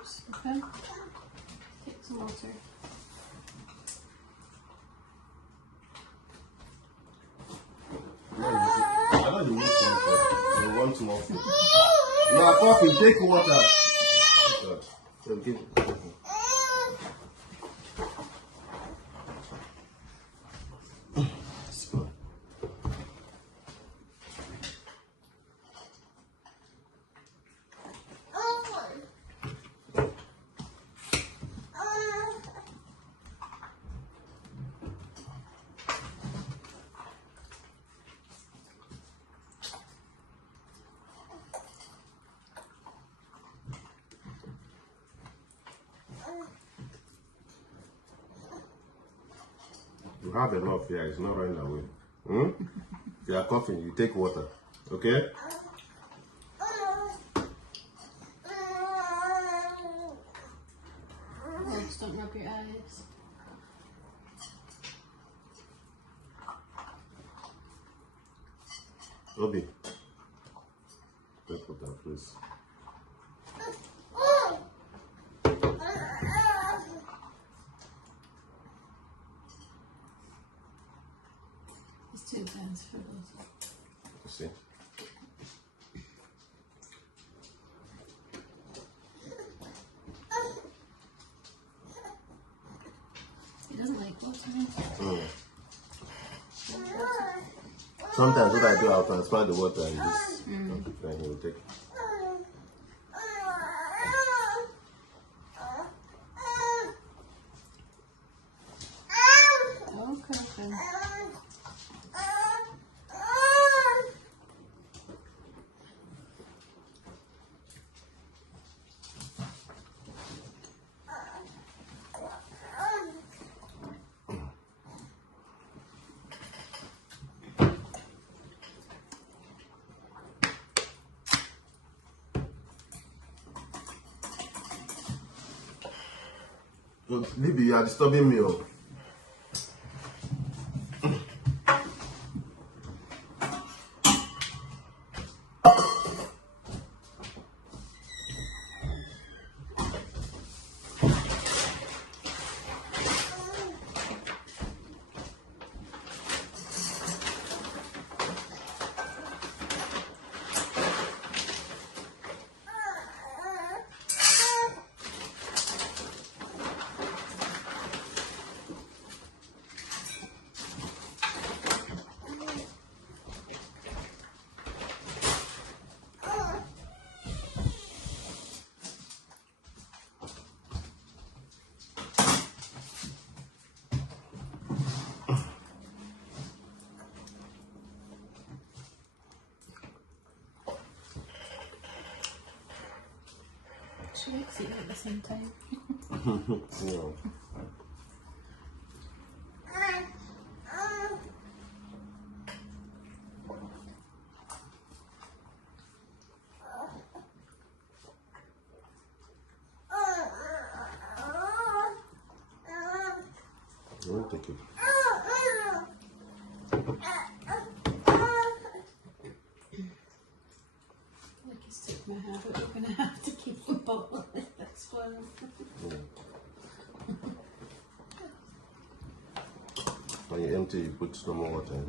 cubes, okay? Take some water. I don't need something. I want more food. Yeah, Poppy, take water. So give it. You have enough here, it's not running away. If you are coughing, you take water. Okay? Legs, don't rub your eyes. Obi. Take water, please. It's too intense for both. You see? He doesn't like water. Sometimes what I do, I'll transfer the water in this. Then he will take it. Okay. Libby, you are disturbing me. Oh. She likes eating at the same time. No. I won't take it. Like you stick my habit, we're going to have to keep the bottle like this one. When you empty, you put some more water in.